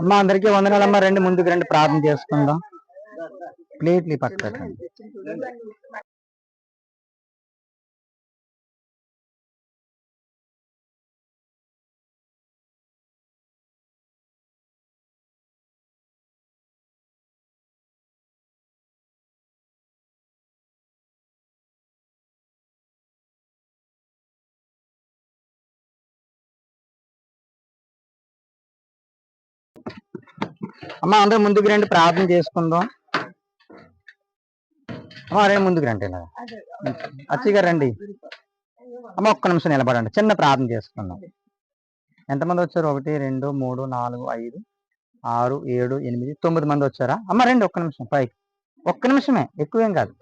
అమ్మ అందరికీ వందనాలమ్మ. రండి ముందుకు రండి, ప్రార్థన చేసుకుందాం. ప్లేట్లు పక్క పెట్టండి. అమ్మ అందరూ ముందుకు రండి, ప్రార్థన చేసుకుందాం. రండి ముందుకు రండి. ఇలా అచ్చి గారు రండి. అమ్మ ఒక్క నిమిషం నిలబడండి, చిన్న ప్రార్థన చేసుకుందాం. ఎంతమంది వచ్చారు? 1 2 3 4 5 6 7 8 9 మంది వచ్చారా? అమ్మ రండి ఒక్క నిమిషం పైకి, ఒక్క నిమిషమే, ఎక్కువేం కాదు,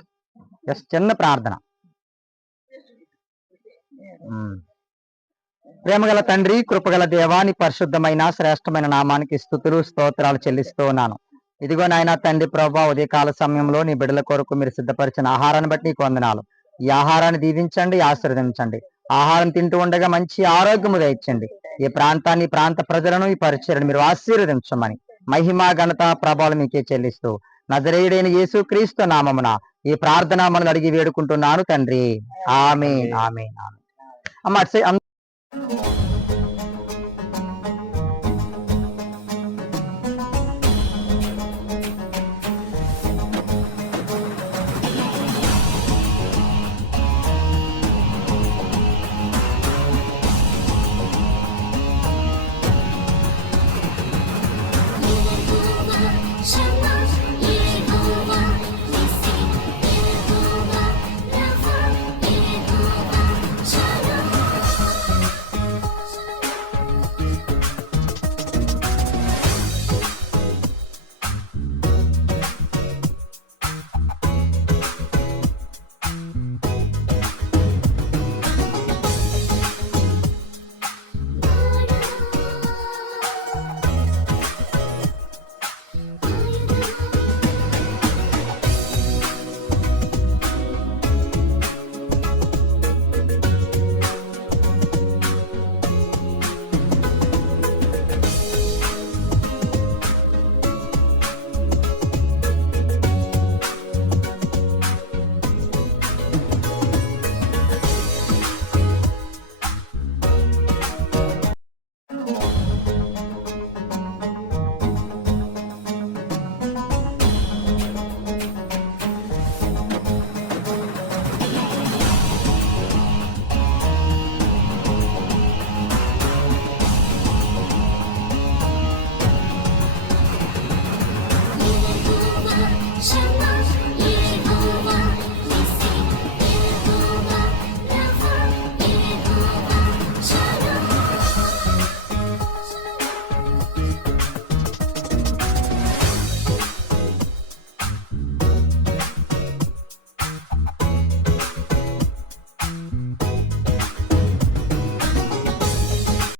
జస్ట్ చిన్న ప్రార్థన. ప్రేమగల తండ్రి, కృపగల దేవాని పరిశుద్ధమైన శ్రేష్టమైన నామానికి స్తుతులు స్తోత్రాలు చెల్లిస్తూ ఉన్నాను. ఇదిగో నాయన తండ్రి ప్రభా, ఉదయకాల సమయంలో నీ బిడ్డల కొరకు మీరు సిద్ధపరిచిన ఆహారాన్ని బట్టి నీకు వందనాలు. ఈ ఆహారాన్ని దీవించండి, ఆశీర్వదించండి. ఆహారం తింటూ ఉండగా మంచి ఆరోగ్యము దయచండి. ఈ ప్రాంతాన్ని, ప్రాంత ప్రజలను, ఈ పరిచయను మీరు ఆశీర్వదించమని మహిమ ఘనత ప్రభావం మీకే చెల్లిస్తూ నజరేయుడైన యేసు క్రీస్తు నామమున ఈ ప్రార్థన మనం అడిగి వేడుకుంటున్నాను తండ్రి. ఆమేన్, ఆమేన్, ఆమేన్. అమ్మ